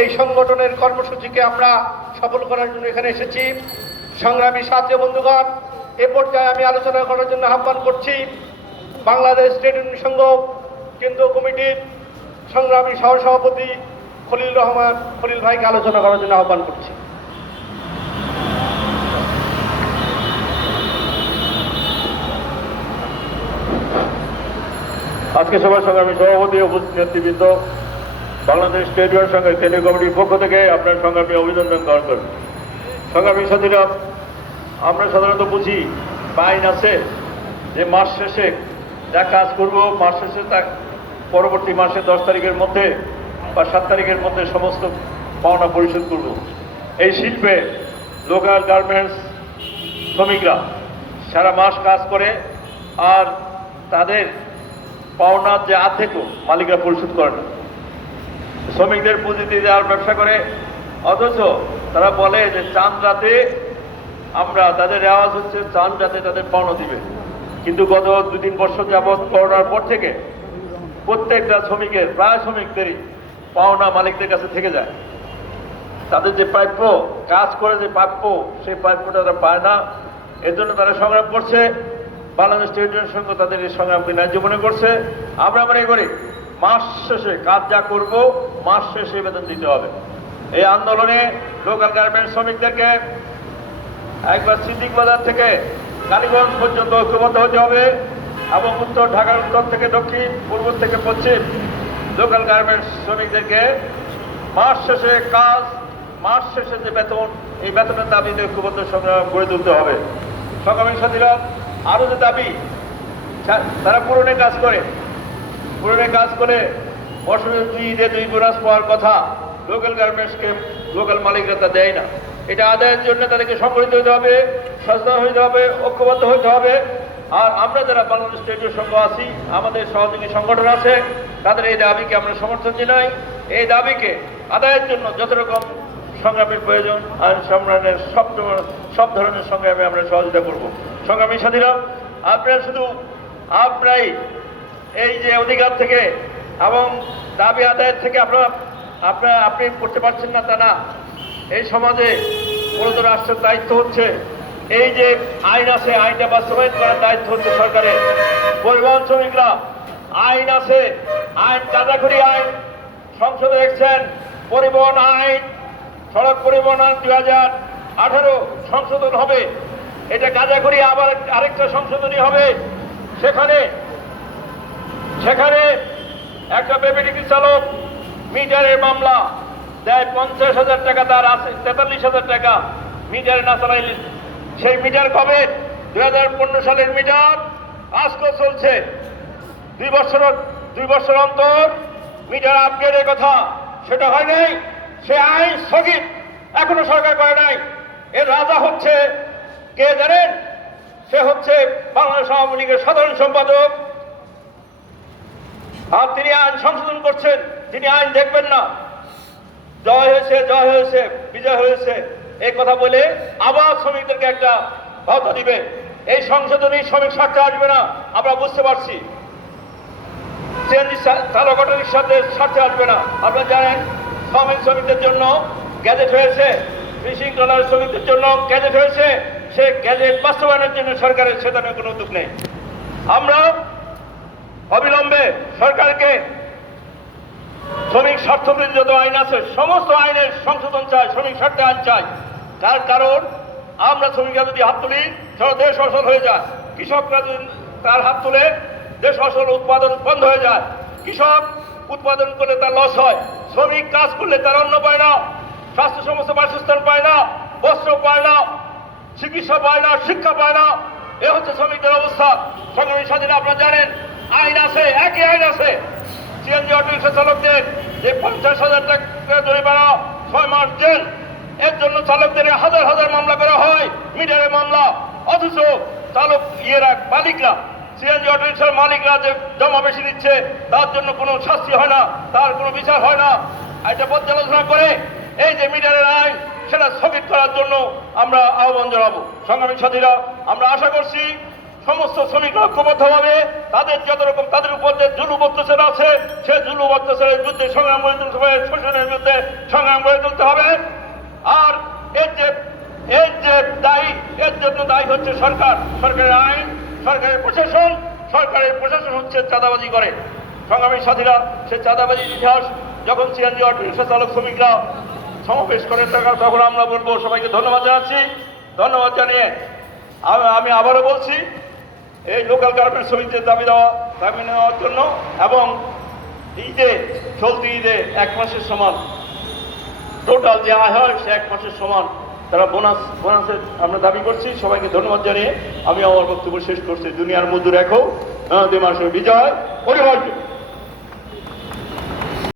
এই সংগঠনের কর্মসূচিকে আমরা সফল করার জন্য এখানে এসেছি। সংগ্রামী সাথী বন্ধুগণ, এ পর্যায়ে আমি আলোচনা করার জন্য আহ্বান করছি বাংলাদেশ স্টেট ইউনিয়ন সংঘ কেন্দ্রীয় কমিটির সংগ্রামী সহসভাপতি খলিল রহমান খলিল ভাইকে আলোচনা করার জন্য আহ্বান করছি। আজকে সভার সংগ্রামী সভাপতি উপস্থিত নেতৃবৃন্দ বাংলাদেশ স্টেট ইউনিয়ন সংঘের কেন্দ্রীয় কমিটির পক্ষ থেকে আপনার সংগ্রামী অভিনন্দন গ্রহণ করুন সংগ্রামী সাথীরা আমরা সাধারণত বুঝি বা আইন আছে যে মাস শেষে যা কাজ করব, মাস শেষে তা পরবর্তী মাসে দশ তারিখের মধ্যে বা সাত তারিখের মধ্যে সমস্ত পাওনা পরিশোধ করব। এই শিল্পে লোকাল গার্মেন্টস শ্রমিকরা সারা মাস কাজ করে আর তাদের পাওনার যে আর্থিকও মালিকরা পরিশোধ করে না শ্রমিকদের পুঁজি দিয়ে দেওয়ার ব্যবসা করে, অথচ তারা বলে যে চাঁদ রাতে আমরা, তাদের রেওয়াজ হচ্ছে চাঁদ রাতে তাদের পাওনা দিবে। কিন্তু গত দু তিন বছর যাবৎ করোনার পর থেকে প্রত্যেকটা শ্রমিকের, প্রায় শ্রমিকদেরই পাওনা মালিকদের কাছে থেকে যায়। তাদের যে প্রাপ্য, কাজ করে যে প্রাপ্য, সেই প্রাপ্যটা তারা পায় না। এর জন্য তারা সংগ্রাম করছে। বাংলাদেশ ইউনিয়ন সংঘ তাদের এই সংগ্রামকে ন্যায্য মনে করছে। আমরা মনে করি মাস শেষে কাজ যা করব, মাস শেষে বেতন দিতে হবে। এই আন্দোলনে লোকাল গার্মেন্ট শ্রমিকদেরকে একবার সিদ্দিক বাজার থেকে কালীগঞ্জ পর্যন্ত ঐক্যবদ্ধ হতে হবে এবং উত্তর ঢাকার উত্তর থেকে দক্ষিণ, পূর্ব থেকে পশ্চিম লোকাল গার্মেন্টস শ্রমিকদেরকে মাস শেষে কাজ, মাস শেষে যে বেতন, এই বেতনের দাবিতে ঐক্যবদ্ধ সংগ্রাম গড়ে তুলতে হবে। সংগ্রামী সাথীরা আরও যে দাবি তারা পুরনে কাজ করে পুরনে কাজ করে বছরের দুই বোনাস পাওয়ার কথা লোকাল গার্মেন্টসকে লোকাল মালিকরা তা দেয় না। এটা আদায়ের জন্য তাদেরকে সংগঠিত হতে হবে, সচেতন হতে হবে, ঐক্যবদ্ধ হতে হবে। আর আমরা যারা বাংলাদেশ স্টেডিয় সংঘ আছি, আমাদের সহযোগী সংগঠন আছে, তাদের এই দাবিকে আমরা সমর্থন জানাই। এই দাবিকে আদায়ের জন্য যত রকম সংগ্রামের প্রয়োজন আইন সংগ্রামের সব সব ধরনের সংগ্রামে আমরা সহযোগিতা করব। সংগ্রামী সাথীরা, আপনারা শুধু আপনারাই এই যে অধিকার থেকে এবং দাবি আদায়ের থেকে আপনারা আপনারা, আপনি করতে পারছেন না তা না। এই সমাজে মূলত রাষ্ট্রের দায়িত্ব হচ্ছে এই যে আইন আছে, আইনটা বাস্তবায়ন করার দায়িত্ব হচ্ছে সরকারের। পরিবহন শ্রমিকরা, আইন আছে, আইন কাজাখড়ি আইন, সংসদে দেখছেন, পরিবহন আইন, সড়ক পরিবহন আইন দুই হাজার আঠারো সংশোধন হবে। এটা কাজাখড়ি আবার আরেকটা সংশোধনী হবে। সেখানে সেখানে একটা বেবিডিপি চালক মিটারের মামলা দেয় পঞ্চাশ হাজার টাকা, তার আছে তেতাল্লিশ হাজার টাকা মিটারে না চালাইলে সেই মিটার কবে? দুই হাজার পনেরো সালের মিটার। আজকেও চলছে। দুই বছর দুই বছর অন্তর মিটার আপগ্রেডের কথা। সেটা হয় নাই। সে আইন স্থগিত। এখনও সরকার করে নাই। এর রাজা হচ্ছে কে জানেন? সে হচ্ছে বাংলাদেশ আওয়ামী লীগের সাধারণ সম্পাদক আর তিনি আইন সংশোধন করছেন। তিনি আইন দেখবেন না। জয় হয়েছে জয় হয়েছে, বিজয় হয়েছে। এই কথা বলে আবার শ্রমিকদেরকে একটা ভাতা দিবে। এই সংশোধনী শ্রমিক স্বার্থে আসবে না, আমরা বুঝতে পারছি। সিএনজি চালক অটো রিক্সাতে স্বার্থে আসবে না। আপনারা জানেন শ্রমিক শ্রমিকদের জন্য গ্যাজেট হয়েছে। ফিশিং ট্রলার শ্রমিকদের জন্য গ্যাজেট হয়েছে। সে গ্যাজেট বাস্তবায়নের জন্য সরকারের সেখানে কোনো উদ্যোগ নেই। আমরা অবিলম্বে সরকারকে শ্রমিক স্বার্থবিরোধী যত আইন আছে, সমস্ত আইনের সংশোধন চাই, শ্রমিক স্বার্থে আইন চাই। তার কারণ, আমরা শ্রমিকরা যদি হাত তুলি সারা দেশ অসল হয়ে যায়। কৃষকরা যদি তার হাত তুলে, দেশ অসল উৎপাদন বন্ধ হয়ে যায়। কৃষক উৎপাদন করলে তার লস হয়। শ্রমিক কাজ করলে তার অন্ন পায় না। স্বাস্থ্য সমস্ত বাসস্থান পায় না। বস্ত্র পায় না। চিকিৎসা পায় না। শিক্ষা পায় না। এ হচ্ছে শ্রমিকদের অবস্থা। সংগ্রামী স্বাধীন, আপনারা জানেন। আইন আছে, একই আইন আছে। সিএনজি অটো রিক্সা চালকদের যে পঞ্চাশ হাজার টাকা জরিমানা ছয় মাস জেল। এর জন্য চালকদের হাজার হাজার মামলা করা হয় মিটারের মামলা। অথচ চালক ইয়েরা মালিকরা, সিএনজি অটো রিক্সার মালিকরা যে জমা বেশি দিচ্ছে, তার জন্য কোনো শাস্তি হয় না, তার কোনো বিচার হয় না। এটা পর্যালোচনা করে এই যে মিটারের আইন, সেটা স্থগিত করার জন্য আমরা আহ্বান জানাব। সংগ্রামী সাথীরা, আমরা আশা করছি সমস্ত শ্রমিকরা ঐক্যবদ্ধভাবে তাদের যত রকম তাদের উপর যে জুলুম অত্যাচার আছে সে জুলুম অত্যাচারের বিরুদ্ধে সংগ্রাম গড়ে তুলতে হবে, শোষণের বিরুদ্ধে সংগ্রাম গড়ে তুলতে হবে। আর এর যে এর যে দায়ী এর জন্য দায়ী হচ্ছে সরকার। সরকারের আইন সরকারের প্রশাসন সরকারের প্রশাসন হচ্ছে চাঁদাবাজি করে। সংগ্রামী সাথীরা সে চাঁদাবাজির ইতিহাস যখন সিএনজি অটো রিক্সা চালক শ্রমিকরা সমাবেশ করেন তখন আমরা বলব সবাইকে ধন্যবাদ জানাচ্ছি। ধন্যবাদ জানিয়ে আমি আবারও বলছি এই লোকাল গার্মেন্ট শ্রমিকদের দাবি দেওয়া, দাবি নেওয়ার জন্য এবং ঈদে, চলতি ঈদে এক মাসের সমান টোটাল যে আয় হয় সে এক মাসের সমান, তারা বোনাস বোনাসের আমরা দাবি করছি। সবাইকে ধন্যবাদ জানিয়ে আমি আমার বক্তব্য শেষ করছি। দুনিয়ার মধ্যে রেখো দুই মাসের বিজয়, পরিবার